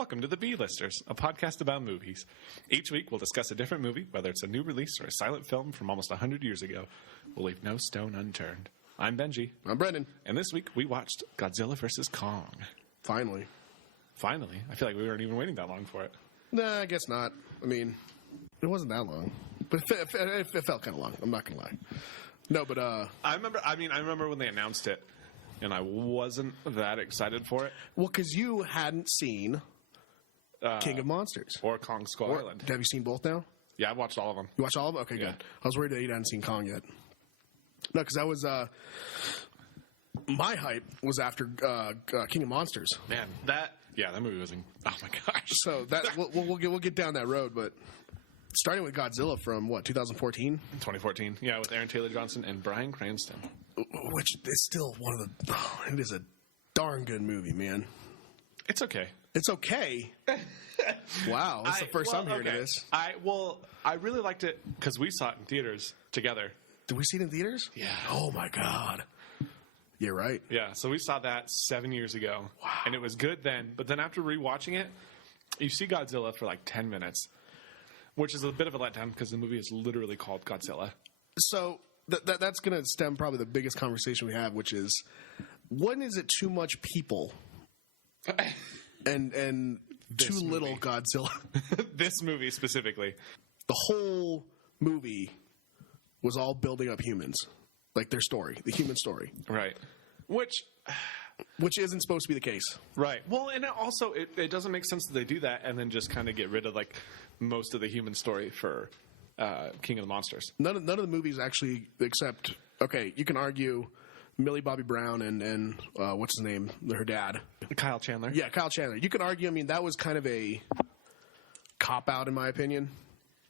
Welcome to the B-Listers, a podcast about movies. Each week, we'll discuss a different movie, whether it's a new release or a silent film from almost 100 years ago. We'll leave no stone unturned. I'm Benji. I'm Brendan. And this week, we watched Godzilla vs. Kong. Finally. Finally. I feel like we weren't even waiting that long for it. Nah, I guess not. I mean, it wasn't that long. But it felt kind of long. I'm not going to lie. No, but... I remember when they announced it, and I wasn't that excited for it. Well, because you hadn't seen... King of Monsters. Or Kong Skull Island. Have you seen both now? Yeah, I've watched all of them. You watched all of them? Okay, good. I was worried that you hadn't seen Kong yet. No, because that was... my hype was after King of Monsters. Man, that movie was... Oh, my gosh. So that we'll get down that road, but... Starting with Godzilla from, 2014? 2014, yeah, with Aaron Taylor-Johnson and Bryan Cranston. Which is still one of the... it is a darn good movie, man. It's okay. It's okay? Wow, that's the first time hearing of this. I really liked it because we saw it in theaters together. Did we see it in theaters? Yeah. Oh, my God. You're right. Yeah, so we saw that 7 years ago. Wow. And it was good then. But then after rewatching it, you see Godzilla for like 10 minutes, which is a bit of a letdown because the movie is literally called Godzilla. So that's going to stem probably the biggest conversation we have, which is, when is it too much people and too little Godzilla? This movie specifically. The whole movie was all building up humans. Like their story, the human story. Right. Which isn't supposed to be the case. Right. Well, and also it doesn't make sense that they do that and then just kind of get rid of like most of the human story for King of the Monsters. None of the movies actually, except, okay, you can argue Millie Bobby Brown and what's his name, her dad, Kyle Chandler. Yeah, Kyle Chandler. You can argue. I mean, that was kind of a cop out, in my opinion,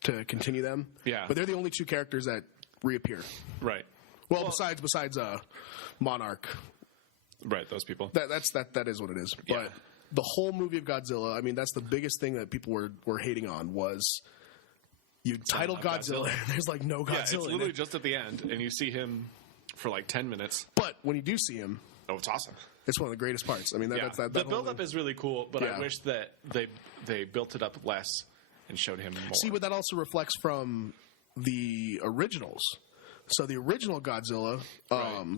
to continue them. Yeah. But they're the only two characters that reappear. Right. Well, besides Monarch. Right. Those people. That is what it is. Yeah. But the whole movie of Godzilla, I mean, that's the biggest thing that people were hating on was you title Godzilla. There's like no Godzilla. Yeah, it's literally just at the end, and you see him for like 10 minutes. But when you do see him, oh, it's awesome. It's one of the greatest parts. I mean, the build-up is really cool, but I wish that they built it up less and showed him more. See, but that also reflects from the originals. So the original Godzilla,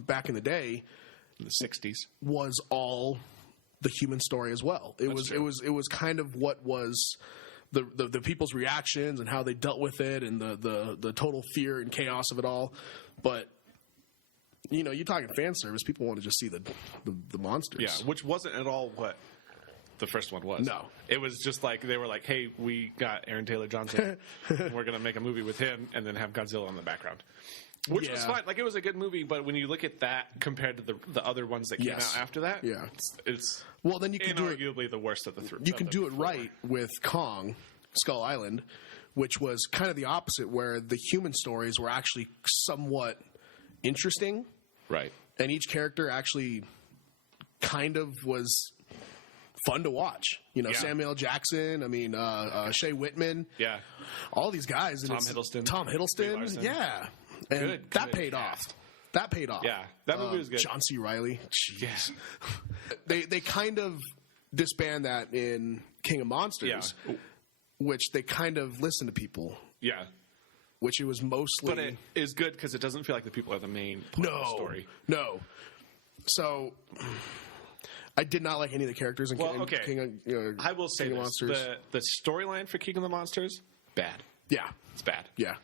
back in the day, in the 60s, was all the human story as well. It was kind of what was the people's reactions and how they dealt with it and the total fear and chaos of it all. But you know, you're talking fan service. People want to just see the monsters. Yeah, which wasn't at all what the first one was. No. It was just like, they were like, hey, we got Aaron Taylor-Johnson. We're going to make a movie with him and then have Godzilla in the background. Which was fine. Like, it was a good movie, but when you look at that compared to the other ones that came out after that, it's well, then you can inarguably the worst of the three. You can do it right with Kong, Skull Island, which was kind of the opposite, where the human stories were actually somewhat interesting. Right. And each character actually kind of was fun to watch. You know, Samuel L. Jackson, I mean, Shea Whitman. Yeah. All these guys. Tom Hiddleston. Yeah. And that paid off. That paid off. Yeah. That movie was good. John C. Reilly. Jeez. Yeah. They kind of disband that in King of Monsters, which they kind of listen to people. Yeah. Which it was mostly... But it is good because it doesn't feel like the people are the main part of the story. No. So, I did not like any of the characters in King of I will say this. The storyline for King of the Monsters, bad. Yeah. It's bad. Yeah.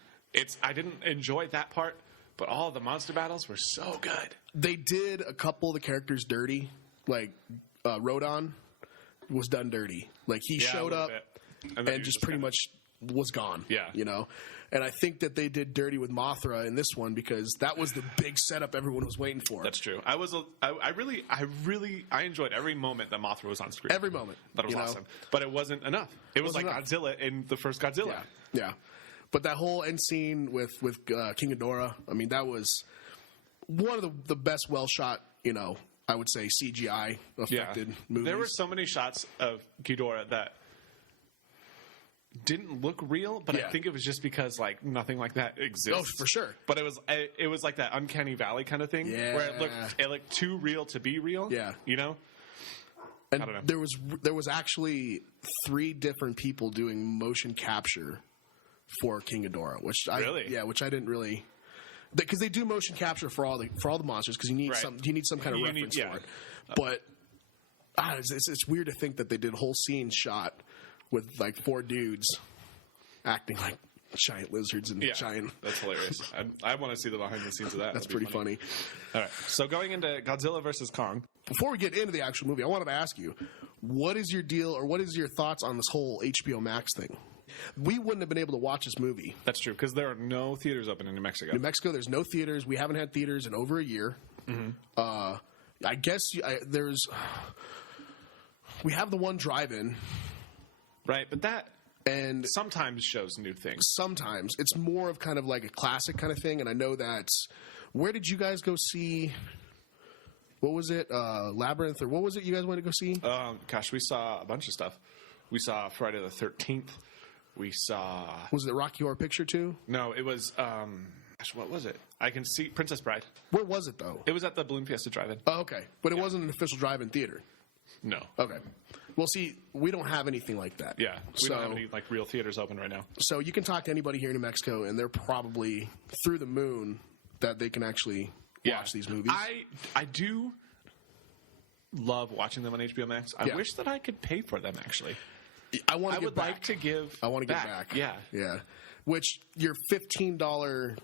I didn't enjoy that part, but all of the monster battles were so good. They did a couple of the characters dirty. Like, Rodon was done dirty. Like, he showed up and just pretty much was gone. Yeah. You know? And I think that they did dirty with Mothra in this one because that was the big setup everyone was waiting for. That's true. I enjoyed every moment that Mothra was on screen. Every moment. That was awesome. But it wasn't enough. It was like Godzilla in the first Godzilla. Yeah. But that whole end scene with King Ghidorah, I mean, that was one of the best well-shot, I would say CGI affected movies. There were so many shots of Ghidorah that didn't look real, but I think it was just because like nothing like that exists. Oh, for sure. But it was like that uncanny valley kind of thing, where it looked too real to be real. Yeah, And I don't know. there was actually 3 different people doing motion capture for King Ghidorah, which I didn't really, because they do motion capture for all the monsters because you need some kind of reference for it. But it's weird to think that they did a whole scene shot with like 4 dudes acting like giant lizards and giant. That's hilarious. I want to see the behind the scenes of that. That's pretty funny. All right, so going into Godzilla versus Kong. Before we get into the actual movie, I wanted to ask you, what is your deal, or what is your thoughts on this whole HBO Max thing? We wouldn't have been able to watch this movie. That's true, because there are no theaters open in New Mexico. New Mexico, there's no theaters. We haven't had theaters in over a year. Mm-hmm. I guess we have the one drive-in. Right, but that and sometimes shows new things. Sometimes. It's more of kind of like a classic kind of thing, and I know that... Where did you guys go see... What was it? Labyrinth, or what was it you guys went to go see? Gosh, we saw a bunch of stuff. We saw Friday the 13th. We saw... Was it Rocky Horror Picture 2? No, it was... gosh, what was it? I can see... Princess Bride. Where was it, though? It was at the Balloon Fiesta Drive-In. Oh, okay. But it wasn't an official drive-in theater? No. Okay. Well, see, we don't have anything like that. Yeah. We don't have any like real theaters open right now. So you can talk to anybody here in New Mexico, and they're probably through the moon that they can actually watch these movies. I do love watching them on HBO Max. I wish that I could pay for them, actually. I would like to give I want to get back. Yeah. Yeah. Which your $15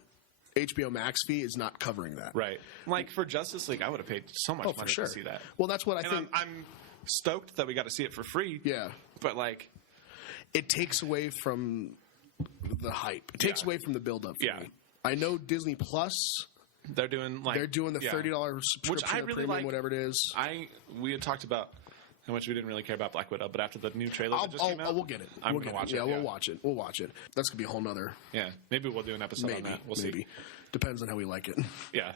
HBO Max fee is not covering that. Right. Like for Justice League, I would have paid so much money to see that. Well, that's what I think. I'm stoked that we got to see it for free. Yeah. But like, it takes away from the hype. It takes away from the build-up for me. I know Disney Plus... They're doing the $30 subscription, which I really premium, like. Whatever it is. We had talked about how much we didn't really care about Black Widow, but after the new trailer that just came out, we'll get it. I'm going to watch it. Yeah, we'll watch it. We'll watch it. That's going to be a whole nother... Yeah, maybe we'll do an episode on that. We'll see. Depends on how we like it. Yeah.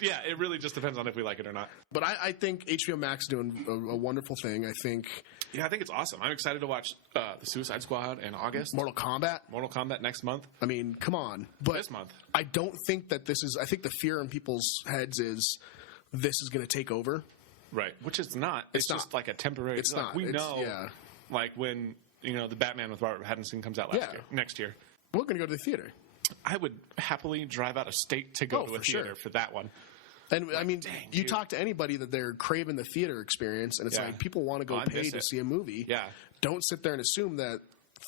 Yeah, it really just depends on if we like it or not. But I think HBO Max is doing a wonderful thing. I think it's awesome. I'm excited to watch The Suicide Squad in August. Mortal Kombat next month. I mean, come on. But this month. I don't think that this is... I think the fear in people's heads is this is going to take over. Right. Which it's not. It's just like a temporary... It's not. We know, like when, the Batman with Robert Pattinson comes out next year. We're going to go to the theater. I would happily drive out of state to go to a theater for that one. And I mean, you talk to anybody that they're craving the theater experience, and it's like people want to go pay to see a movie. Yeah. Don't sit there and assume that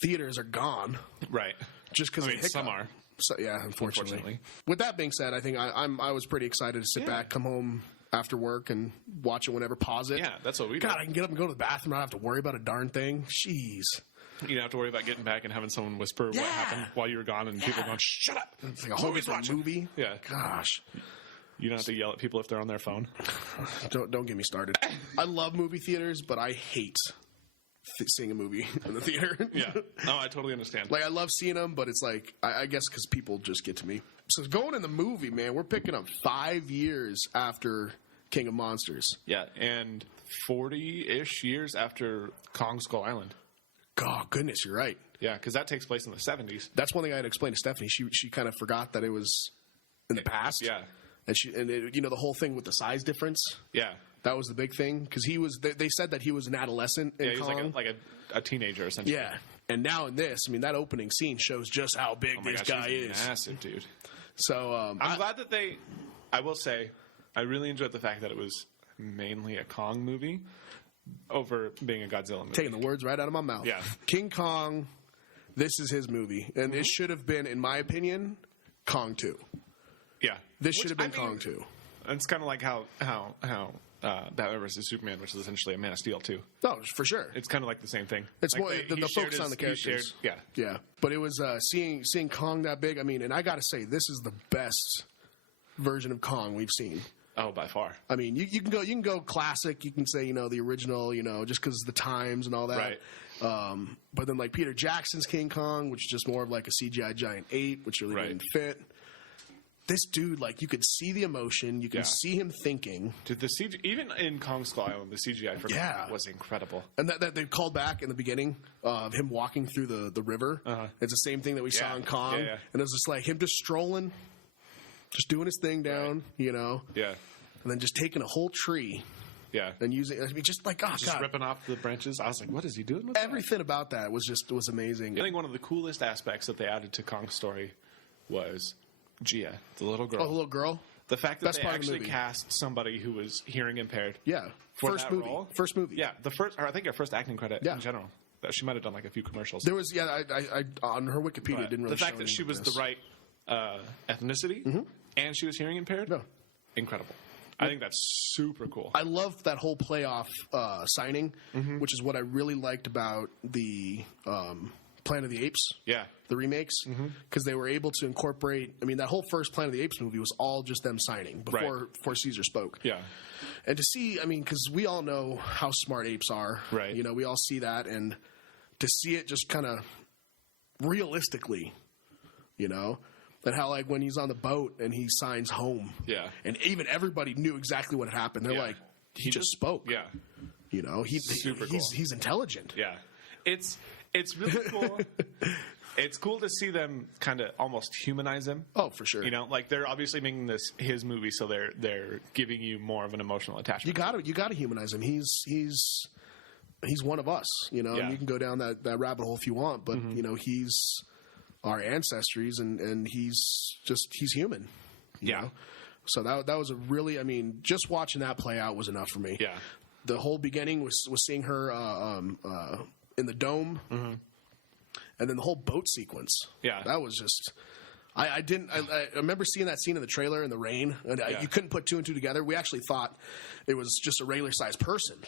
theaters are gone. Right. Just because some are. So, yeah, unfortunately. With that being said, I think I was pretty excited to sit back, come home after work, and watch it whenever. Pause it. Yeah, that's what we do. God, I can get up and go to the bathroom. I don't have to worry about a darn thing. Jeez. You don't have to worry about getting back and having someone whisper what happened while you were gone, and people going, "Shut up!" It's like a whole different movie. Yeah, gosh. You don't have to yell at people if they're on their phone. Don't get me started. I love movie theaters, but I hate seeing a movie in the theater. Yeah, no, I totally understand. Like I love seeing them, but it's like I guess because people just get to me. So going in the movie, man, we're picking up 5 years after King of Monsters. Yeah, and 40-ish years after Kong Skull Island. Oh, goodness, you're right. Yeah, because that takes place in the 70s. That's one thing I had to explain to Stephanie. She kind of forgot that it was in the past. Yeah. And the whole thing with the size difference. Yeah. That was the big thing. Because they said that he was an adolescent in Kong. He was like a teenager, essentially. Yeah. And now in this, I mean, that opening scene shows just how big this guy is. Massive, dude. So I'm glad that I will say, I really enjoyed the fact that it was mainly a Kong movie over being a Godzilla movie. Taking the words right out of my mouth. Yeah. King Kong, this is his movie. And it should have been, in my opinion, Kong 2. Yeah. This should have been Kong 2. It's kind of like how Batman vs. Superman, which is essentially a Man of Steel, too. No, for sure. It's kind of like the same thing. It's more the focus on the characters. Yeah. But it was seeing Kong that big. I mean, and I got to say, this is the best version of Kong we've seen. Oh, by far. I mean, you can go classic. You can say the original, just because of the times and all that. Right. But then like Peter Jackson's King Kong, which is just more of like a CGI giant ape, which really didn't fit. This dude, like, you could see the emotion. You can see him thinking. Dude, the CGI, even in Kong Skull Island, the CGI for Kong was incredible. And that they called back in the beginning of him walking through the river. It's the same thing that we saw in Kong. And it was just like him just strolling, just doing his thing down, Yeah. And then just taking a whole tree Yeah. And using, I mean, just like, oh, Just God. ripping off the branches. I was like, what is he doing with that? Everything about that was amazing. I think one of the coolest aspects that they added to Kong's story was Gia, the little girl. Oh, the little girl? The fact that Best they part of the actually movie. cast somebody who was hearing impaired. Yeah. For First that movie. role. First movie. Yeah, I think her first acting credit Yeah. in general. That she might have done like a few commercials. There was, I on her Wikipedia, But didn't really the fact show that she any was of the this. right ethnicity and she was hearing impaired, Yeah. incredible. I think that's super cool. I love that whole playoff signing, which is what I really liked about the Planet of the Apes. Yeah. The remakes, because they were able to incorporate. I mean, that whole first Planet of the Apes movie was all just them signing before Caesar spoke. Yeah. And to see, I mean, because we all know how smart apes are, Right. You know, we all see that, and to see it just kind of realistically, you know, and how like when he's on the boat and he signs home, Yeah. and even everybody knew exactly what had happened. They're Yeah. like, he just spoke, Yeah. You know, Super cool. he's intelligent, Yeah. It's really cool. It's cool to see them kind of almost humanize him. Oh, for sure. You know, like they're obviously making this his movie, so they're giving you more of an emotional attachment. You gotta humanize him. He's one of us, you know. Yeah. And you can go down that rabbit hole if you want, but you know, he's our ancestries, and he's human. You Yeah. know? So that was a really, I mean, just watching that play out was enough for me. Yeah. The whole beginning was seeing her in the dome, and then the whole boat sequence. Yeah. That was just. I remember seeing that scene in the trailer in the rain, and you couldn't put two and two together. We actually thought it was just a regular sized person.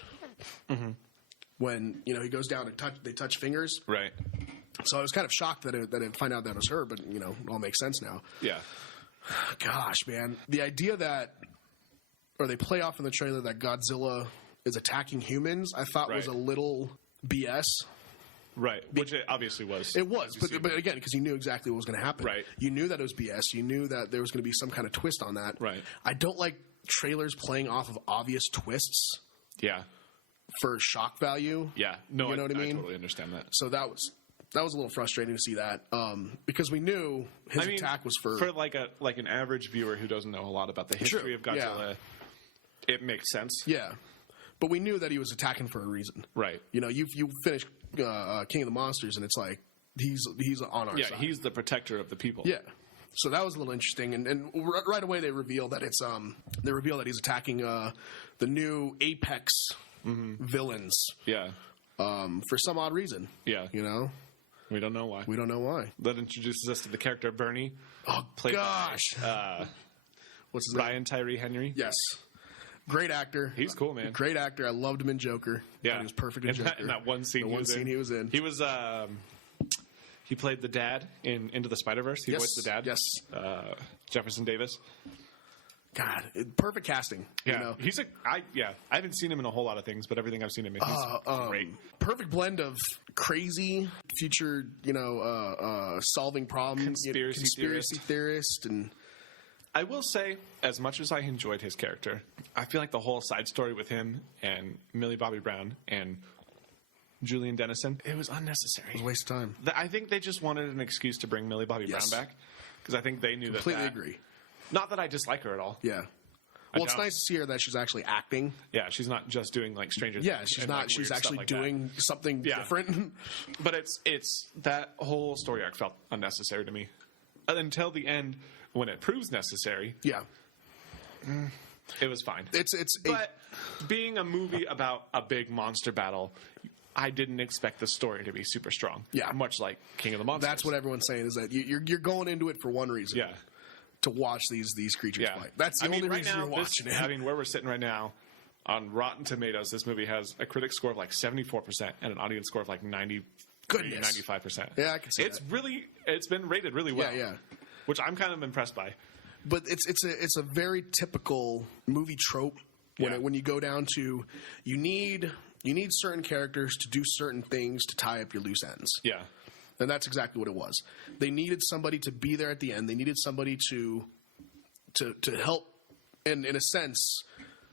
When he goes down and they touch fingers. Right. So I was kind of shocked that it find out that it was her, but it all makes sense now. Yeah. Gosh, man, the idea that, or they play off in the trailer that Godzilla is attacking humans, I thought was a little BS. Right. Which it obviously was. It was, but again, because you knew exactly what was going to happen. Right. You knew that it was BS. You knew that there was going to be some kind of twist on that. Right. I don't like trailers playing off of obvious twists Yeah. for shock value. Yeah. No, You know what I mean? I totally understand that. So that was a little frustrating to see that, because we knew his attack was for like an average viewer who doesn't know a lot about the history of Godzilla. Yeah. It makes sense. Yeah, but we knew that he was attacking for a reason. Right. You finish King of the Monsters, and it's like he's on our side. Yeah, he's the protector of the people. Yeah. So that was a little interesting, and right away they reveal that he's attacking the new Apex villains. Yeah. For some odd reason. Yeah. We don't know why. We don't know why. That introduces us to the character Bernie. Oh, played gosh. by, What's his name? Ryan Tyree Henry. Yes. Great actor. He's cool, man. Great actor. I loved him in Joker. Yeah. He was perfect in Joker. In that one scene, he was in. He was. He played the dad in Into the Spider-Verse. He voiced the dad. Yes. Jefferson Davis. God, perfect casting. Yeah. I haven't seen him in a whole lot of things, but everything I've seen him in, he's great. Perfect blend of crazy, future, solving problems, conspiracy theorist, and I will say, as much as I enjoyed his character, I feel like the whole side story with him and Millie Bobby Brown and Julian Dennison, it was unnecessary. it was a waste of time. I think they just wanted an excuse to bring Millie Bobby Brown back, because I think they knew Completely agree. Not that I dislike her at all. Yeah. Well, it's nice to see her that she's actually acting. Yeah, she's not just doing like Stranger Things. Yeah, she's not. She's actually doing something different. But it's that whole story arc felt unnecessary to me until the end when it proves necessary. Yeah, it was fine. But being a movie about a big monster battle, I didn't expect the story to be super strong. Yeah, much like King of the Monsters. That's what everyone's saying, is that you're going into it for one reason. Yeah. To watch these creatures fight. That's the only reason you're watching it. I mean, where we're sitting right now, on Rotten Tomatoes, this movie has a critic score of like 74% and an audience score of like 95%. Yeah, I can see that. It's been rated really well. Yeah. Which I'm kind of impressed by. But it's a very typical movie trope when you go down to you need certain characters to do certain things to tie up your loose ends. Yeah. And that's exactly what it was. They needed somebody to be there at the end. They needed somebody to help, in a sense,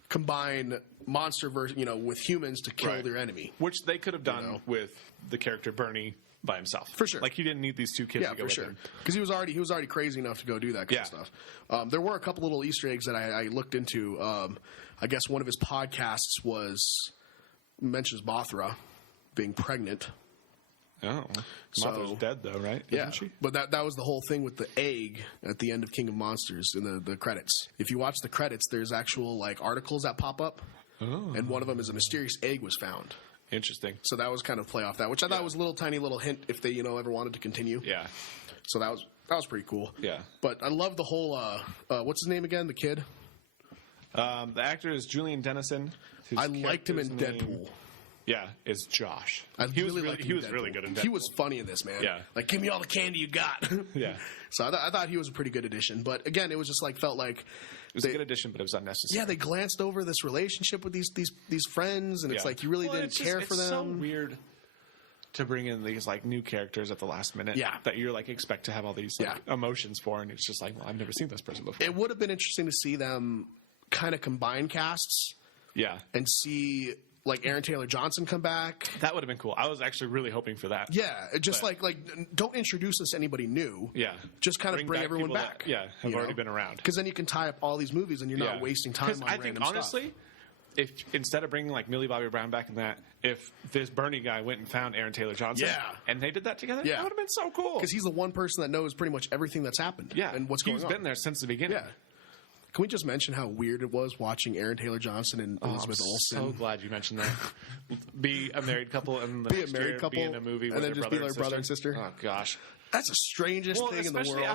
combine monster with humans to kill their enemy. Which they could have done with the character Bernie by himself. For sure. Like, he didn't need these two kids to go with him. Because he was already crazy enough to go do that kind of stuff. There were a couple little Easter eggs that I looked into. I guess one of his podcasts mentions Mothra being pregnant. Oh, Mothra's dead though, right? Yeah, Isn't she? but that was the whole thing with the egg at the end of King of Monsters in the credits. If you watch the credits, there's actual like articles that pop up, and one of them is a mysterious egg was found. Interesting. So that was kind of play off that, which I thought was a little tiny little hint if they ever wanted to continue. Yeah. So that was pretty cool. Yeah. But I love the whole what's his name again? The kid. The actor is Julian Dennison. I liked him in Deadpool. Yeah, is Josh. He was really good in Deadpool. He was funny in this, man. Yeah. Like, give me all the candy you got. Yeah. So I thought he was a pretty good addition. But again, it was just felt like it was a good addition, but it was unnecessary. Yeah, they glanced over this relationship with these friends, and it's like you really didn't care for them. It's so weird to bring in these like new characters at the last minute. Yeah. That you're like expect to have all these emotions for, and it's just like, well, I've never seen this person before. It would have been interesting to see them kind of combine casts. Yeah. And see like Aaron Taylor Johnson come back. That would have been cool. I was actually really hoping for that. Yeah, just like don't introduce us to anybody new. Yeah, just kind of bring everyone back. Have already been around. Because then you can tie up all these movies, and you're not wasting time on random think honestly, stuff. if instead of bringing like Millie Bobby Brown back in that, if this Bernie guy went and found Aaron Taylor Johnson, and they did that together, that would have been so cool. Because he's the one person that knows pretty much everything that's happened. Yeah, and what's going on. He's been there since the beginning. Yeah. Can we just mention how weird it was watching Aaron Taylor Johnson and Elizabeth Olsen? I'm so glad you mentioned that. Be a married couple and the be a married couple be in a movie and with then just be their brother and sister. Oh gosh, that's the strangest thing in the world.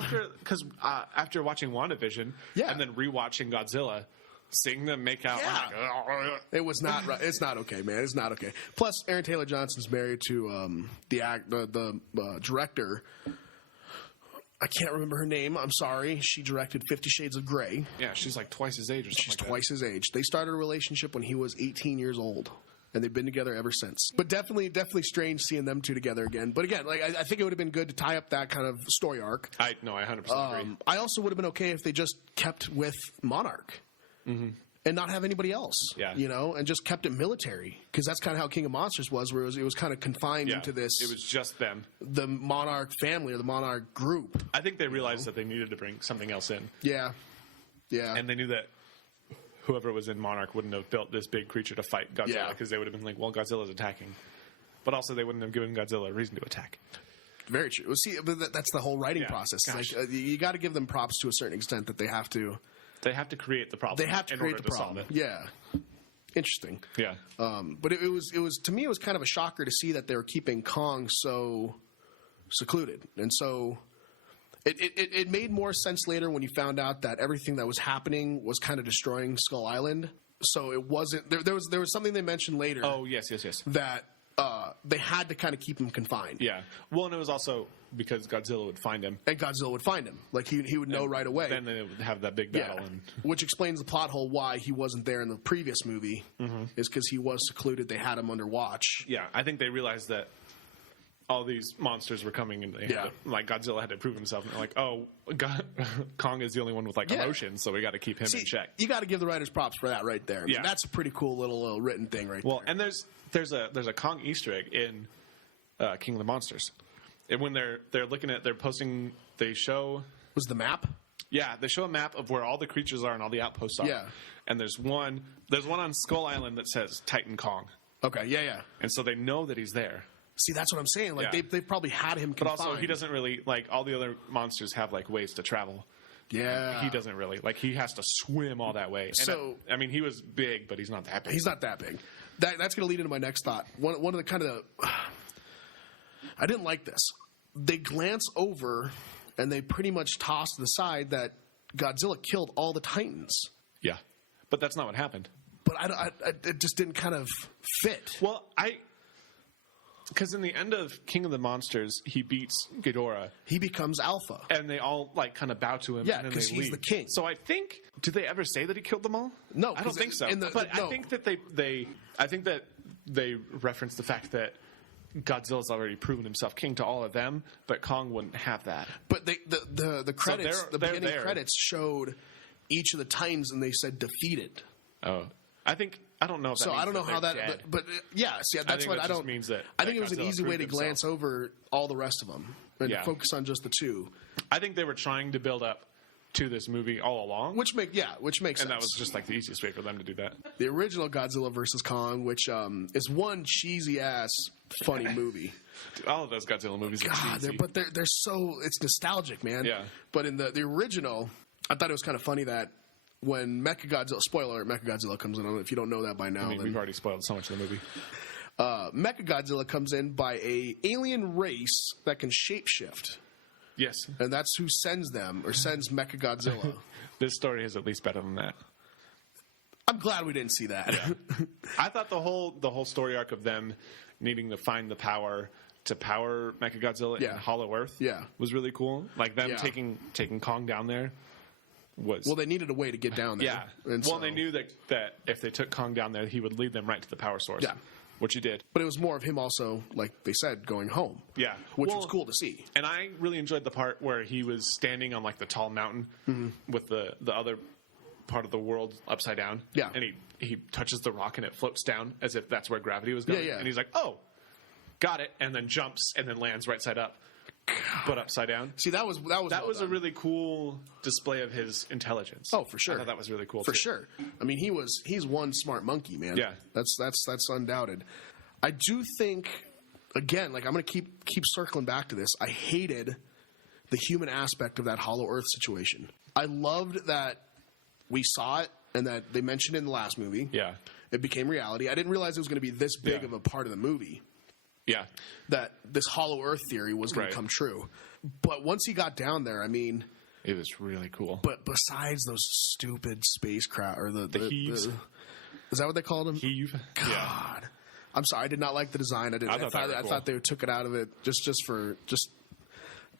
Especially after watching WandaVision and then rewatching Godzilla, seeing them make out. Yeah. It was not right. It's not okay, man. It's not okay. Plus, Aaron Taylor Johnson's married to the director. I can't remember her name. I'm sorry. She directed 50 Shades of Grey. Yeah, she's like twice his age or something. She's twice his age. They started a relationship when he was 18 years old, and they've been together ever since. But definitely strange seeing them two together again. But again, like I think it would have been good to tie up that kind of story arc. I 100% agree. I also would have been okay if they just kept with Monarch. Mm-hmm. And not have anybody else, and just kept it military, because that's kind of how King of Monsters was, where it was kind of confined into this. It was just them, the Monarch family or the Monarch group. I think they realized that they needed to bring something else in. Yeah, and they knew that whoever was in Monarch wouldn't have built this big creature to fight Godzilla, because they would have been like, well, Godzilla's attacking, but also they wouldn't have given Godzilla a reason to attack. Very true. Well, see, that's the whole writing process. Like, you got to give them props to a certain extent that they have to. They have to create the problem. They have to create the problem. Yeah. Interesting. Yeah. But it was to me, it was kind of a shocker to see that they were keeping Kong so secluded. And so it made more sense later when you found out that everything that was happening was kind of destroying Skull Island. So it wasn't there was something they mentioned later. Oh, yes. That they had to kind of keep him confined. Yeah. Well, and it was also because Godzilla would find him. And Godzilla would find him. Like, he would know right away. Then they would have that big battle. Yeah. Which explains the plot hole why he wasn't there in the previous movie, is because he was secluded. They had him under watch. Yeah, I think they realized that all these monsters were coming, and like Godzilla had to prove himself. And they're like, oh, Kong is the only one with emotions, so we got to keep him in check. You got to give the writers props for that right there. I mean, that's a pretty cool little written thing right there. Well, and there's a Kong Easter egg in King of the Monsters. And when they're posting, they show... Was the map? Yeah, they show a map of where all the creatures are and all the outposts are. Yeah. And there's one on Skull Island that says Titan Kong. Okay, yeah. And so they know that he's there. See, that's what I'm saying. Like, they've probably had him confined. But also, he doesn't really... Like, all the other monsters have, like, ways to travel. Yeah. He doesn't really. Like, he has to swim all that way. And so... I mean, he was big, but he's not that big. He's not that big. That's going to lead into my next thought. One of the kind of... I didn't like this. They glance over, and they pretty much toss to the side that Godzilla killed all the Titans. Yeah. But that's not what happened. But it just didn't kind of fit. Well, because in the end of King of the Monsters, he beats Ghidorah. He becomes Alpha. And they all, like, kind of bow to him. Yeah, and then because he's the king. So I think... Did they ever say that he killed them all? No. I don't think so. I think that they referenced the fact that Godzilla's already proven himself king to all of them, but Kong wouldn't have that. But the credits, so the beginning credits showed each of the Titans, and they said defeated. Oh. I don't know if that so means I don't know how that, dead. but yes, that's what I don't. Means that I think it was an easy way to himself. glance over all the rest of them and focus on just the two. I think they were trying to build up to this movie all along. Which makes sense. And that was just like the easiest way for them to do that. The original Godzilla vs. Kong, which is one cheesy ass funny movie. Dude, all of those Godzilla movies are cheesy. But they're so, it's nostalgic, man. Yeah. But in the original, I thought it was kind of funny that when Mechagodzilla, spoiler alert, Mechagodzilla comes in. If you don't know that by now, we've already spoiled so much of the movie. Mechagodzilla comes in by a alien race that can shapeshift. Yes. And that's who sends Mechagodzilla. This story is at least better than that. I'm glad we didn't see that. Yeah. I thought the whole story arc of them needing to find the power to power Mechagodzilla in Hollow Earth was really cool. Like them taking Kong down there was... Well, they needed a way to get down there. Yeah. And they knew that if they took Kong down there, he would lead them right to the power source. Yeah. Which he did. But it was more of him also, like they said, going home. Yeah. Which was cool to see. And I really enjoyed the part where he was standing on like the tall mountain with the other part of the world upside down. Yeah. And he touches the rock and it floats down as if that's where gravity was going. Yeah. And he's like, oh, got it. And then jumps and then lands right side up. But upside down. See, that was a really cool display of his intelligence. Oh, for sure. I thought that was really cool for sure. I mean, he's one smart monkey, man. Yeah, that's undoubted. I do think, again, like I'm going to keep circling back to this. I hated the human aspect of that Hollow Earth situation. I loved that we saw it and that they mentioned it in the last movie. Yeah, it became reality. I didn't realize it was going to be this big of a part of the movie. Yeah. That this Hollow Earth theory was going to come true. But once he got down there, I mean... It was really cool. But besides those stupid spacecraft... or the heaves. Is that what they called them? Heave. God. Yeah. I'm sorry. I did not like the design. I thought they took it out of it just for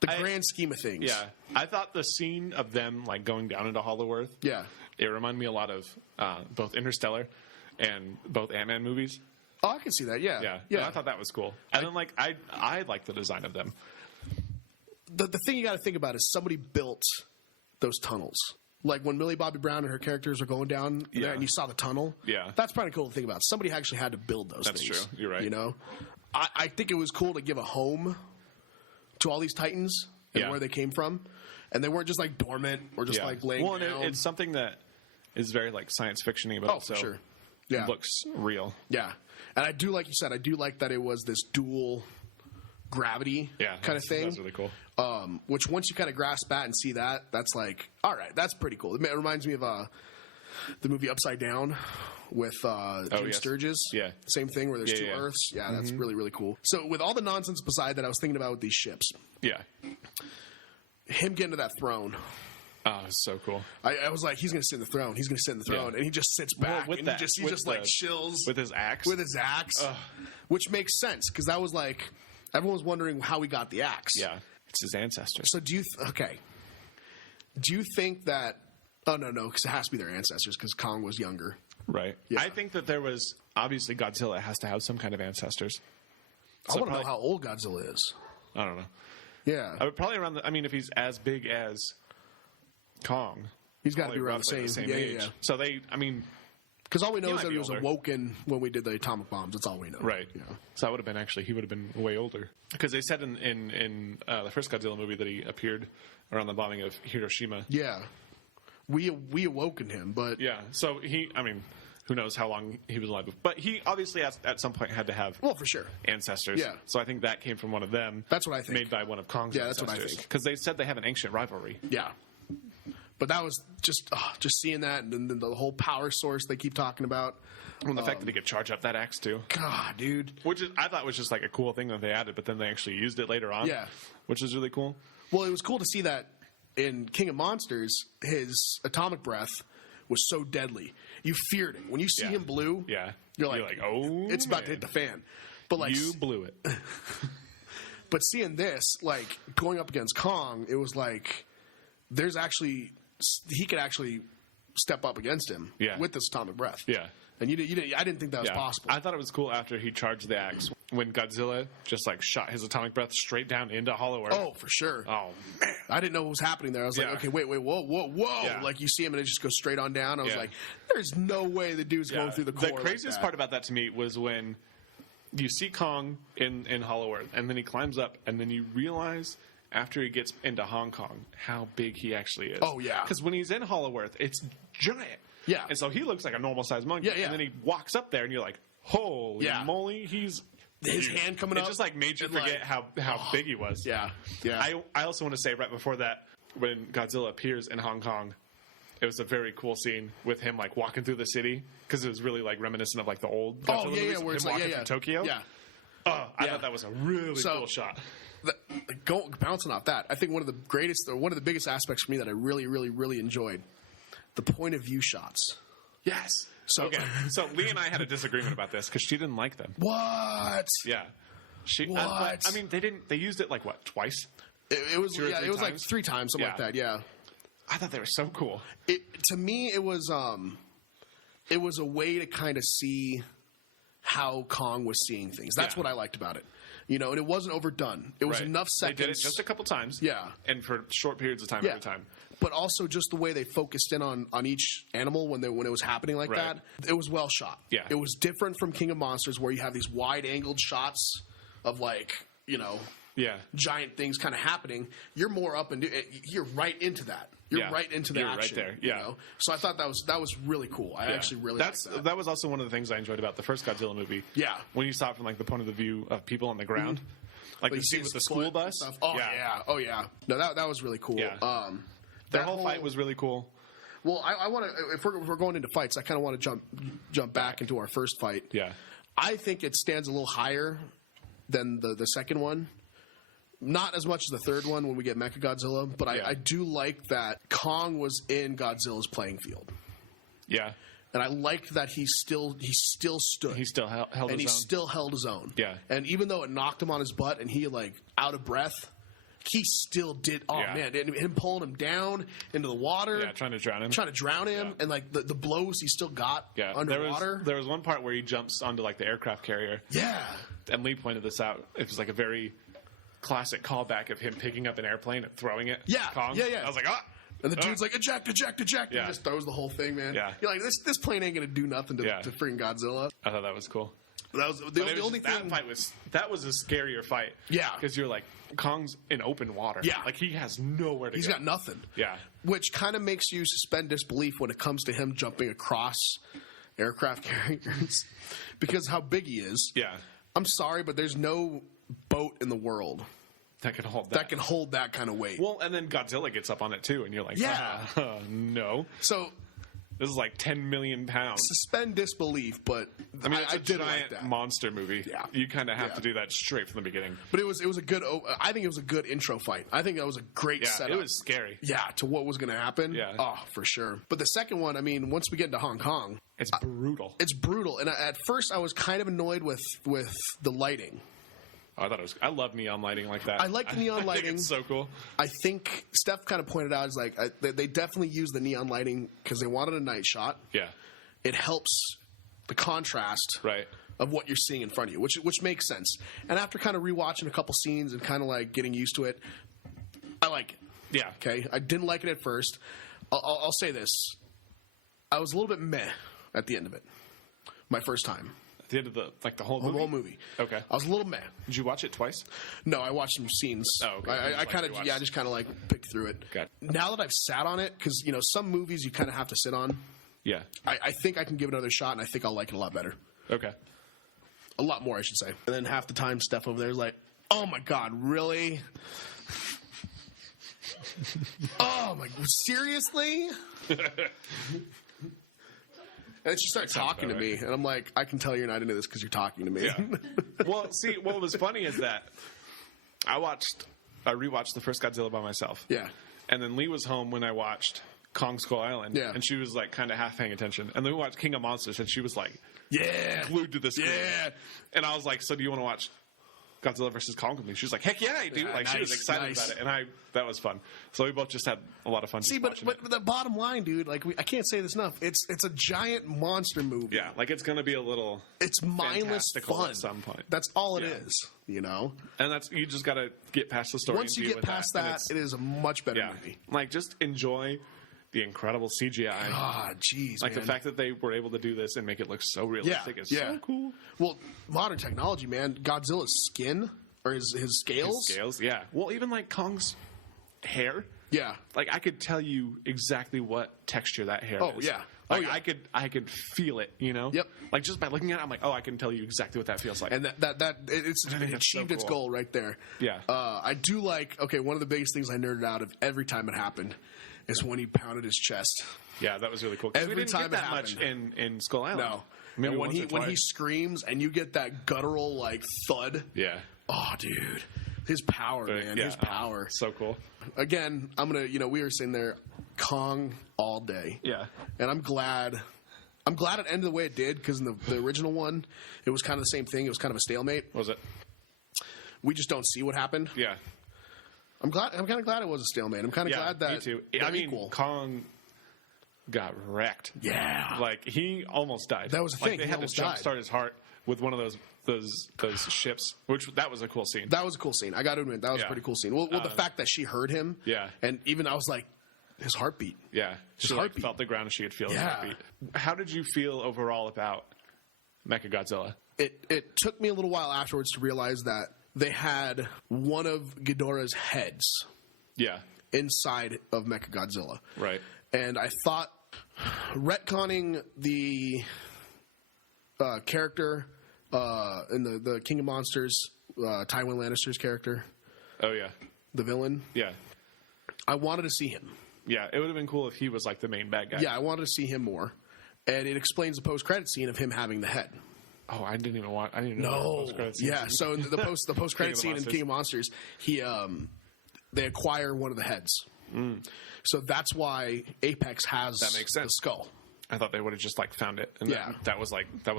the grand scheme of things. Yeah. I thought the scene of them like going down into Hollow Earth... Yeah. It reminded me a lot of both Interstellar and both Ant-Man movies. Oh, I can see that. Yeah. And I thought that was cool. And then, like, I like the design of them. The thing you got to think about is somebody built those tunnels. Like when Millie Bobby Brown and her characters are going down there, and you saw the tunnel. Yeah, that's probably cool to think about. Somebody actually had to build those. That's things. True. You're right. You know, I think it was cool to give a home to all these Titans and where they came from, and they weren't just like dormant or just like laying down. Well, it's something that is very like science fictiony, but also for sure. Looks real. Yeah. And I do, like you said, I do like that it was this dual gravity kind of thing. That's really cool. Which once you kind of grasp that and see that, that's like, all right, that's pretty cool. It reminds me of the movie Upside Down with Jim Sturgis. Yeah. Same thing where there's two Earths. Yeah, that's really, really cool. So with all the nonsense beside that, I was thinking about with these ships. Yeah. Him getting to that throne. Oh, it's so cool. I was like, he's going to sit in the throne. He's going to sit in the throne. And he just sits back and he just like chills. With his axe? With his axe. Which makes sense because that was like, everyone was wondering how he got the axe. Yeah. It's his ancestors. So do you think that, oh, no, because it has to be their ancestors because Kong was younger. Right. Yeah. I think that there was, obviously Godzilla has to have some kind of ancestors. So I want to know how old Godzilla is. I don't know. Yeah. I would probably around if he's as big as Kong, he's got to be around the same age. Yeah. So because all we know is that he was awoken when we did the atomic bombs. That's all we know. Right. Yeah. So that would have been he would have been way older. Because they said in the first Godzilla movie that he appeared around the bombing of Hiroshima. Yeah. We awoken him, but So who knows how long he was alive? But he obviously at some point had to have for sure ancestors. Yeah. So I think that came from one of them. That's what I think. Made by one of Kong's ancestors. That's what I think. Because they said they have an ancient rivalry. Yeah. But that was just seeing that, and then the whole power source they keep talking about. And the fact that he could charge up that axe too. God, dude. Which I thought was just like a cool thing that they added, but then they actually used it later on. Yeah. Which is really cool. Well, it was cool to see that in King of Monsters, his atomic breath was so deadly. You feared it. When you see him blue, you're like, oh, it's about to hit the fan. But like, you blew it. But seeing this, like going up against Kong, it was like he could actually step up against him with this atomic breath. Yeah. And I didn't think that was possible. I thought it was cool after he charged the axe when Godzilla just like shot his atomic breath straight down into Hollow Earth. Oh, for sure. Oh man, I didn't know what was happening there. I was like, okay, wait, whoa. Yeah. Like you see him and it just goes straight on down. I was like, there's no way the dude's going through the core. The craziest part about that to me was when you see Kong in Hollow Earth, and then he climbs up, and then you realize after he gets into Hong Kong how big he actually is. Oh, yeah. Because when he's in Hollow Earth, it's giant. Yeah. And so he looks like a normal sized monkey. Yeah, yeah. And then he walks up there, and you're like, holy moly, he's his hand coming up. It just like made you forget how big he was. Yeah, yeah. I also want to say right before that, when Godzilla appears in Hong Kong, it was a very cool scene with him like walking through the city because it was really like reminiscent of like the old Godzilla movies. Where it's him like, walking through Tokyo. Yeah. I thought that was a really cool shot. Bouncing off that, I think one of the biggest aspects for me that I really, really, really enjoyed, the point of view shots. Yes. So Lee and I had a disagreement about this because she didn't like them. What? Yeah. What? I mean, they used it like what, twice? It was like 3 times, something like that. Yeah. I thought they were so cool. To me, it was a way to kind of see how Kong was seeing things. That's what I liked about it. You know, and it wasn't overdone. It was enough seconds. They did it just a couple times. Yeah. And for short periods of time every time. But also just the way they focused in on each animal when it was happening like that. It was well shot. Yeah. It was different from King of Monsters where you have these wide-angled shots of like, you know, giant things kind of happening. You're more up and you're right into that. You're right into the action. Right there. Yeah. You know? So I thought that was really cool. I actually really liked that. That was also one of the things I enjoyed about the first Godzilla movie. Yeah. When you saw it from like the point of the view of people on the ground. Like the scene with the school bus. Oh yeah. Oh yeah. No, that was really cool. Yeah. That whole fight was really cool. Well, I want to if we're going into fights, I kind of want to jump back into our first fight. Yeah. I think it stands a little higher than the second one. Not as much as the third one when we get Mechagodzilla, but I do like that Kong was in Godzilla's playing field. Yeah. And I liked that he still stood. He still held his own. And he still held his own. Yeah. And even though it knocked him on his butt and he like out of breath, he still did. Oh man, and him pulling him down into the water. Yeah, trying to drown him. And like the blows he still got underwater. There was one part where he jumps onto like the aircraft carrier. Yeah. And Lee pointed this out. It was like a very classic callback of him picking up an airplane and throwing it. Yeah. Kong. Yeah. I was like, And the dude's like, eject. Yeah. And just throws the whole thing, man. Yeah. You're like, this plane ain't going to do nothing to freaking Godzilla. I thought that was cool. That was the only thing. That was a scarier fight. Yeah. Because you're like, Kong's in open water. Yeah. Like, he has nowhere to go. He's got nothing. Yeah. Which kind of makes you suspend disbelief when it comes to him jumping across aircraft carriers. Because how big he is. Yeah. I'm sorry, but there's no boat in the world that can hold that kind of weight. Well, and then Godzilla gets up on it too, and you're like, no. So this is like 10 million pounds. Suspend disbelief, but I mean, it's a did giant like that. monster movie. Yeah. You kind of have to do that straight from the beginning. But it was a good. I think it was a good intro fight. I think that was a great setup. It was scary. Yeah, to what was going to happen. Yeah. Oh, for sure. But the second one, I mean, once we get into Hong Kong, it's brutal. It's brutal, and at first I was kind of annoyed with the lighting. Oh, I love neon lighting like that. I like the neon lighting. I think it's so cool. I think Steph kind of pointed out is like they definitely use the neon lighting because they wanted a night shot. Yeah, it helps the contrast of what you're seeing in front of you, which makes sense. And after kind of rewatching a couple scenes and kind of like getting used to it, I like it. Yeah. Okay. I didn't like it at first. I'll say this: I was a little bit meh at the end of it. My first time. At the end of the whole movie? The whole movie. Okay. I was a little meh. Did you watch it twice? No, I watched some scenes. Oh, okay. I kind of, I just kind of like picked through it. Okay. Now that I've sat on it, because, some movies you kind of have to sit on. Yeah. I think I can give it another shot, and I think I'll like it a lot better. Okay. A lot more, I should say. And then half the time, Steph over there is like, oh my God, really? Oh my, seriously? And then she started talking to me, and I'm like, I can tell you're not into this because you're talking to me. Yeah. Well, see, what was funny is that I rewatched the first Godzilla by myself. Yeah. And then Lee was home when I watched Kong Skull Island. Yeah. And she was like kind of half paying attention. And then we watched King of Monsters, and she was like, glued to the screen. Yeah. And I was like, so do you want to watch Godzilla versus Kong with me? She was like, heck yeah, I do. She was excited about it, and that was fun. So we both just had a lot of fun. See, but the bottom line, dude, like I can't say this enough. It's a giant monster movie. Yeah, like it's going to be a little. It's mindless fun at some point. That's all it is, And that's you just got to get past the story. Once you get past that, it is a much better movie. Like just enjoy the incredible CGI. Ah, jeez, like the fact that they were able to do this and make it look so realistic is so cool. Well, modern technology, man. Godzilla's skin or his scales. His scales, yeah. Well, even like Kong's hair. Yeah. Like I could tell you exactly what texture that hair is. Yeah. Like I could feel it, you know? Yep. Like just by looking at it, I'm like, oh, I can tell you exactly what that feels like. And it's achieved its goal right there. Yeah. I do like, one of the biggest things I nerded out of every time it happened is when he pounded his chest. Yeah, that was really cool. Every we didn't time get that much in Skull Island. No. Maybe and when he screams and you get that guttural like thud. Yeah. Oh, dude. His power, man. Yeah. His power. So cool. Again, I'm going to, we were sitting there, Kong all day. Yeah. And I'm glad it ended the way it did, because in the original one, it was kind of the same thing. It was kind of a stalemate. Was it? We just don't see what happened. Yeah. I'm kind of glad it was a stalemate. I'm kind of glad that me too. equal. Kong got wrecked. Yeah. Like he almost died. That was the thing. They had to jumpstart his heart with one of those ships, that was a cool scene. That was a cool scene. I got to admit, that was a pretty cool scene. Well, the fact that she heard him. Yeah. And even I was like, his heartbeat. Yeah. She heartbeat. felt the ground and she could feel his heartbeat. How did you feel overall about Mechagodzilla? It took me a little while afterwards to realize that they had one of Ghidorah's heads. Yeah. Inside of Mechagodzilla. Right. And I thought retconning the character in the King of Monsters, Tywin Lannister's character. Oh, yeah. The villain. Yeah. I wanted to see him. Yeah, it would have been cool if he was like the main bad guy. Yeah, I wanted to see him more. And it explains the post-credit scene of him having the head. Oh, I didn't even know the post-credit scene. Yeah, so in the post-credit scene in King of Monsters, they acquire one of the heads. Mm. So that's why Apex has that makes sense. The skull. I thought they would have just like found it, and that was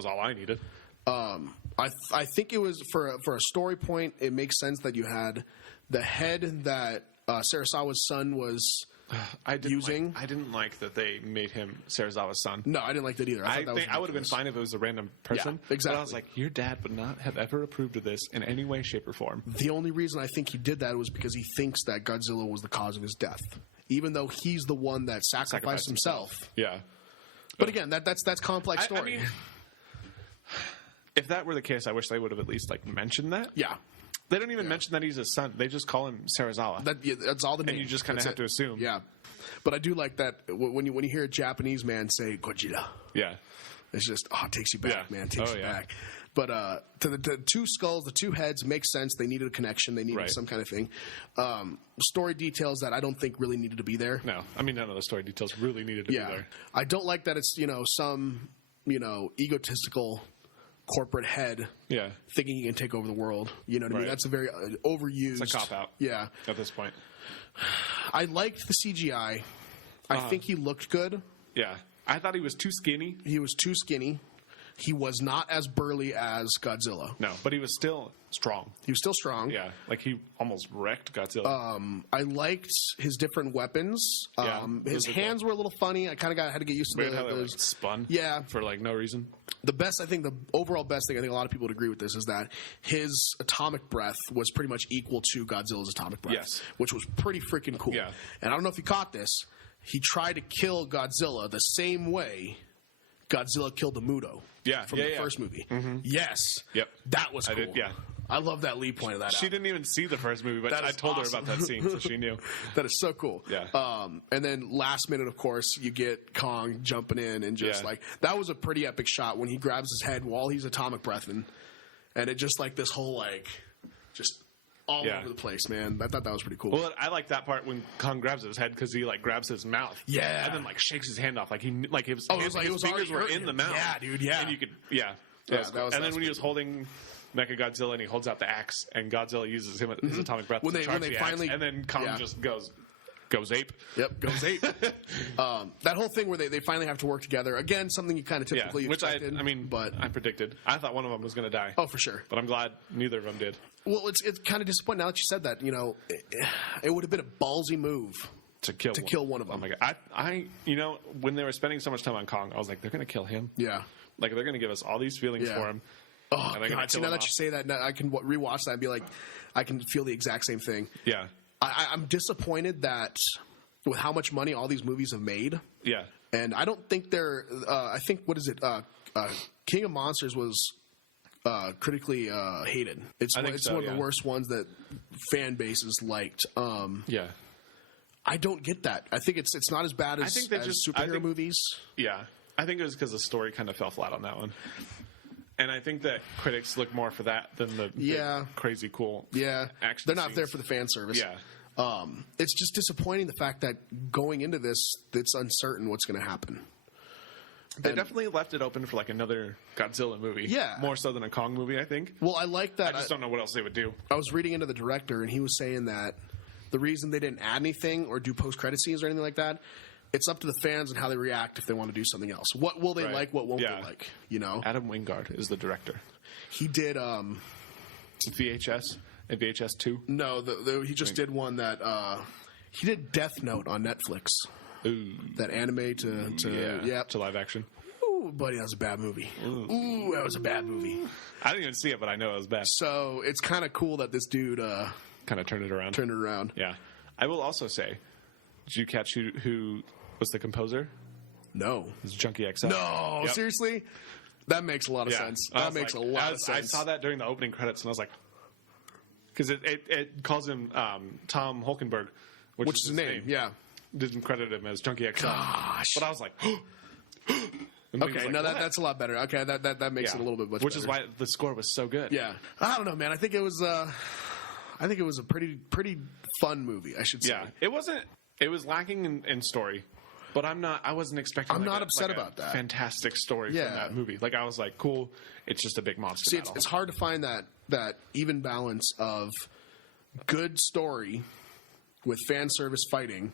all I needed. I think it was for a story point. It makes sense that you had the head that Sarasawa's son was using. I didn't like that they made him Sarasawa's son. No, I didn't like that either. I would have been fine if it was a random person. Yeah, exactly. But I was like, your dad would not have ever approved of this in any way, shape, or form. The only reason I think he did that was because he thinks that Godzilla was the cause of his death, even though he's the one that sacrificed himself. Yeah. But again, that's complex story. I mean, if that were the case, I wish they would have at least like mentioned that. Yeah. They don't even mention that he's his son. They just call him Sarazawa. That's all the name. And you just kind of have to assume. Yeah. But I do like that when you hear a Japanese man say Godzilla. Yeah. It's just, it takes you back, man. It takes you back. But to the two skulls, the two heads, makes sense. They needed a connection. They needed some kind of thing. Story details that I don't think really needed to be there. No. I mean, none of the story details really needed to be there. I don't like that it's, some, egotistical corporate head thinking he can take over the world. You know what I mean? That's a very overused. It's a cop-out. Yeah. At this point. I liked the CGI. I think he looked good. Yeah. I thought he was too skinny. He was too skinny. He was not as burly as Godzilla. No, but he was still strong. He was still strong. Yeah, like he almost wrecked Godzilla. I liked his different weapons. His hands were a little funny. I kind of had to get used to how they like spun. Yeah, for like no reason. The overall best thing, I think a lot of people would agree with this, is that his atomic breath was pretty much equal to Godzilla's atomic breath. Yes, which was pretty freaking cool. Yeah, and I don't know if you caught this. He tried to kill Godzilla the same way Godzilla killed the Muto. From the first movie. Mm-hmm. Yes. Yep. That was cool. I love that lead point of that. She didn't even see the first movie, but I told her about that scene, so she knew. That is so cool. Yeah. And then last minute, of course, you get Kong jumping in and just that was a pretty epic shot when he grabs his head while he's atomic breathing, and it just like this whole just all over the place, man. I thought that was pretty cool. Well, I like that part when Kong grabs his head because he grabs his mouth. Yeah. And then shakes his hand off his his fingers were in the mouth. Yeah, dude. Yeah. And you could and then when he was holding Mechagodzilla and he holds out the axe and Godzilla uses his atomic breath to charge the axe, and then Kong just goes ape. Yep, goes ape. That whole thing where they finally have to work together again, something you kind of typically expected. But I predicted. I thought one of them was going to die. Oh, for sure. But I'm glad neither of them did. Well, it's kind of disappointing now that you said that. It would have been a ballsy move to kill one of them. Oh my god! I when they were spending so much time on Kong, I was like, they're going to kill him. Yeah. Like they're going to give us all these feelings for him. Oh god! See, now that you say that, I can rewatch that and be like, I can feel the exact same thing. Yeah. I'm disappointed that with how much money all these movies have made. Yeah. And I don't think they're. I think what is it? King of Monsters was critically hated. It's one of the worst ones that fan bases liked. Yeah. I don't get that. I think it's not as bad as superhero movies. Yeah. I think it was because the story kind of fell flat on that one. And I think that critics look more for that than the crazy cool action They're not scenes. there for the fan service. Yeah. It's just disappointing the fact that going into this, it's uncertain what's going to happen. They definitely left it open for like another Godzilla movie. Yeah. More so than a Kong movie, I think. Well, I like that. I just don't know what else they would do. I was reading into the director, and he was saying that the reason they didn't add anything or do post-credit scenes or anything like that, it's up to the fans and how they react if they want to do something else. What will they like? What won't they like? You know? Adam Wingard is the director. He did... VHS? And VHS 2? No, he just did one that... he did Death Note on Netflix. Ooh. That anime to live action. Ooh, buddy, that was a bad movie. Ooh, that was a bad movie. I didn't even see it, but I know it was bad. So it's kind of cool that this dude kind of turned it around. Yeah. I will also say, did you catch who was the composer? No. It was Junkie XL. No, Yep. Seriously? That makes a lot of sense. That makes a lot of sense. I saw that during the opening credits, and I was like, because it calls him Tom Hulkenberg, which is his name. Yeah. Didn't credit him as Junkie XL. Gosh. But I was like, okay, no, that's a lot better. Okay, that makes it a little bit much better. Which is why the score was so good. Yeah. I don't know, man. I think it was a pretty fun movie, I should say. Yeah. It was lacking in story. But I wasn't expecting. I'm not upset about that. Fantastic story from that movie. Like I was like, cool. It's just a big monster. See, it's hard to find that even balance of good story with fan service fighting.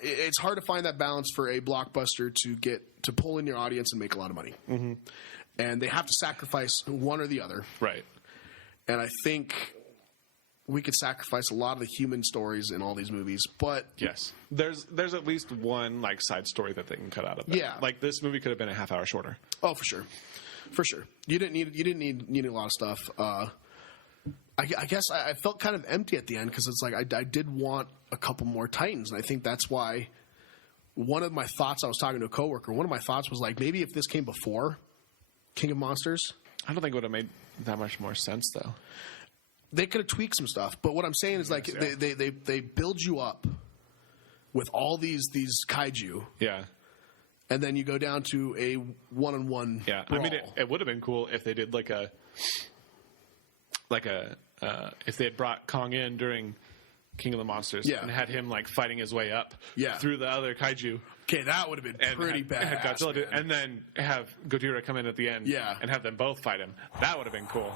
It's hard to find that balance for a blockbuster to pull in your audience and make a lot of money. Mm-hmm. And they have to sacrifice one or the other. Right. And I think we could sacrifice a lot of the human stories in all these movies, but yes, there's at least one like side story that they can cut out of it. Yeah, like this movie could have been a half hour shorter. Oh, for sure. You didn't need a lot of stuff. I guess I felt kind of empty at the end because it's like I did want a couple more Titans, and I think that's why one of my thoughts. I was talking to a coworker. One of my thoughts was like maybe if this came before King of Monsters, I don't think it would have made that much more sense though. They could have tweaked some stuff, but what I'm saying is like they build you up with all these kaiju, and then you go down to a one-on-one. Yeah, brawl. I mean it would have been cool if they did like a if they had brought Kong in during King of the Monsters and had him like fighting his way up through the other kaiju. Okay, that would have been pretty bad. And then have Gojira come in at the end, and have them both fight him. That would have been cool.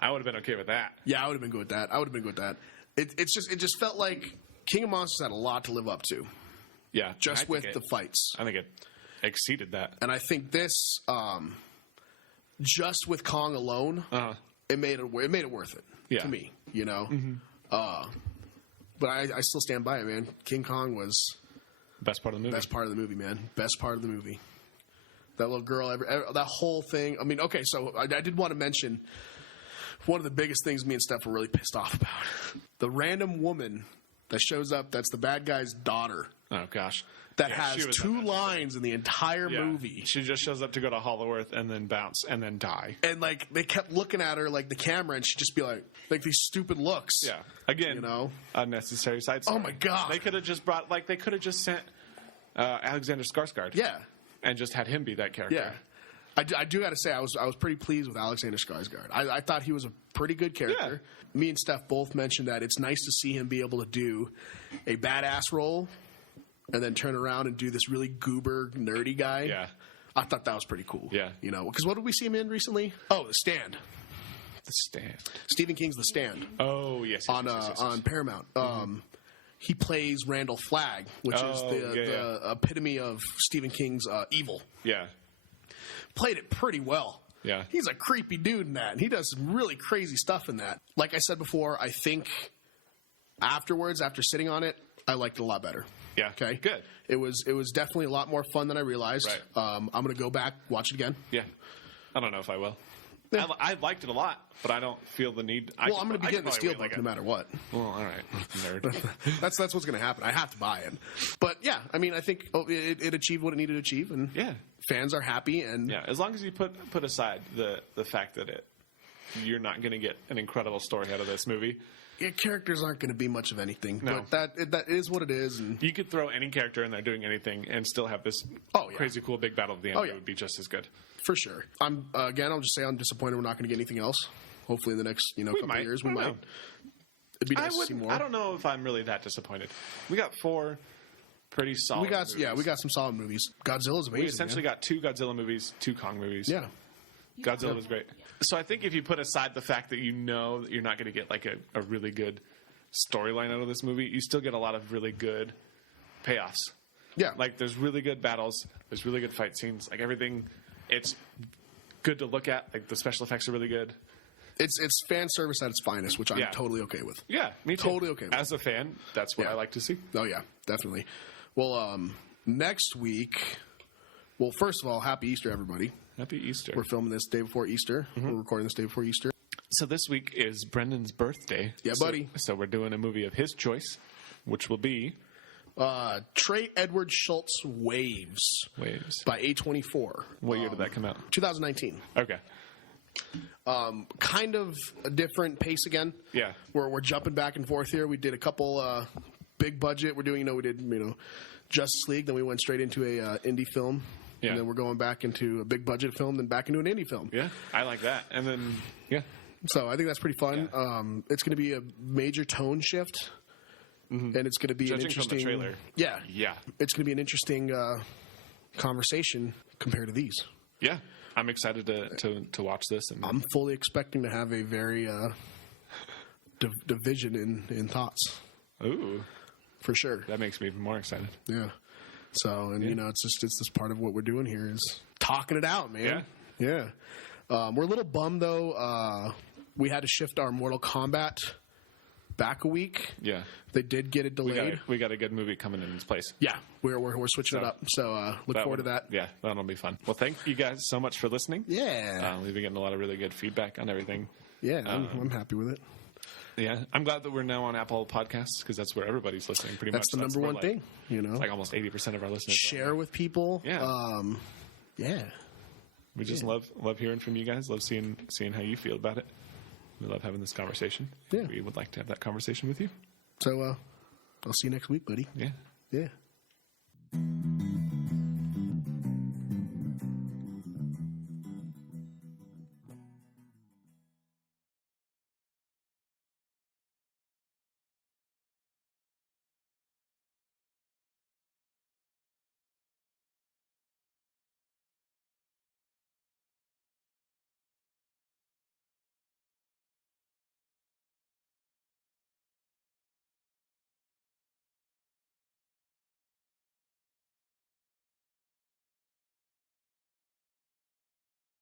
I would have been okay with that. Yeah, I would have been good with that. It just felt like King of Monsters had a lot to live up to. Yeah, just with the fights. I think it exceeded that. And I think this, just with Kong alone, it made it worth it to me. You know, but I still stand by it, man. King Kong was best part of the movie. Best part of the movie, man. Best part of the movie. That little girl, that whole thing. I mean, okay, so I did want to mention. One of the biggest things me and Steph were really pissed off about. The random woman that shows up that's the bad guy's daughter. Oh, gosh. That has 2 lines in the entire movie. She just shows up to go to Hollow Earth and then bounce and then die. And, like, they kept looking at her, like, the camera, and she'd just be like these stupid looks. Yeah. Again, you know? Unnecessary side story. Oh, my God. They could have just they could have just sent Alexander Skarsgård. Yeah. And just had him be that character. Yeah. I do got to say, I was pretty pleased with Alexander Skarsgård. I thought he was a pretty good character. Yeah. Me and Steph both mentioned that it's nice to see him be able to do a badass role and then turn around and do this really goober, nerdy guy. Yeah. I thought that was pretty cool. Yeah. You know, because what did we see him in recently? Oh, The Stand. The Stand. Stephen King's The Stand. Oh, yes. On Paramount. Mm-hmm. He plays Randall Flagg, which is the epitome of Stephen King's evil. Yeah. Played it pretty well. Yeah. He's a creepy dude in that. And he does some really crazy stuff in that. Like I said before, I think afterwards, after sitting on it, I liked it a lot better. Yeah. Okay. Good. It was definitely a lot more fun than I realized. Right. I'm going to go back, watch it again. Yeah. I don't know if I will. Yeah. I liked it a lot, but I don't feel the need. I'm going to be getting the Steelbook no matter what. Well, all right, nerd. That's what's going to happen. I have to buy it. But yeah, I mean, I think it achieved what it needed to achieve, and fans are happy. And yeah, as long as you put aside the fact that it you're not going to get an incredible story out of this movie. Yeah, characters aren't going to be much of anything, No. but that is what it is. And You could throw any character in there doing anything and still have this crazy cool big battle at the end. It would be just as good. For sure. I'll just say I'm disappointed we're not going to get anything else. Hopefully in the next couple of years we might. It'd be nice to see more. I don't know if I'm really that disappointed. We got 4 pretty solid movies. We got some solid movies. Godzilla's amazing. We essentially got 2 Godzilla movies, 2 Kong movies. Yeah. Godzilla was great. So I think if you put aside the fact that you know that you're not going to get like a really good storyline out of this movie, you still get a lot of really good payoffs. Yeah. Like there's really good battles, there's really good fight scenes, like everything. It's good to look at. Like the special effects are really good. It's fan service at its finest, which I'm totally okay with. Yeah, me too. Totally okay with. As a fan, that's what I like to see. Oh yeah, definitely. Well, next week. Well, first of all, happy Easter, everybody. Happy Easter. We're filming this day before Easter. We're recording this day before Easter. So this week is Brendan's birthday. Yeah, buddy. So we're doing a movie of his choice, which will be Trey Edward Schultz Waves by A24. What year did that come out? 2019. Okay. Kind of a different pace again. Yeah. We're jumping back and forth here. We did a couple big budget. We're doing, we did, Justice League. Then we went straight into a indie film. Yeah. And then we're going back into a big budget film, then back into an indie film. Yeah, I like that. And then, So I think that's pretty fun. Yeah. It's going to be a major tone shift. And it's going to be an interesting... from the trailer. Yeah. Yeah. It's going to be an interesting conversation compared to these. Yeah. I'm excited to watch this. And I'm fully expecting to have a very division in thoughts. Ooh. For sure. That makes me even more excited. Yeah. So, and it's just part of what we're doing here is talking it out, man. Yeah. We're a little bummed though. We had to shift our Mortal Kombat back a week. Yeah. They did get it delayed. We got a good movie coming in its place. Yeah. We're switching it up. So, look forward to that. Yeah. That'll be fun. Well, thank you guys so much for listening. Yeah. We've been getting a lot of really good feedback on everything. Yeah. I'm happy with it. Yeah, I'm glad that we're now on Apple Podcasts because that's where everybody's listening. Pretty much. That's the number one thing. It's like almost 80% of our listeners. Share with people. Yeah. Yeah. We just love hearing from you guys. Love seeing how you feel about it. We love having this conversation. Yeah. We would like to have that conversation with you. So I'll see you next week, buddy. Yeah. Yeah.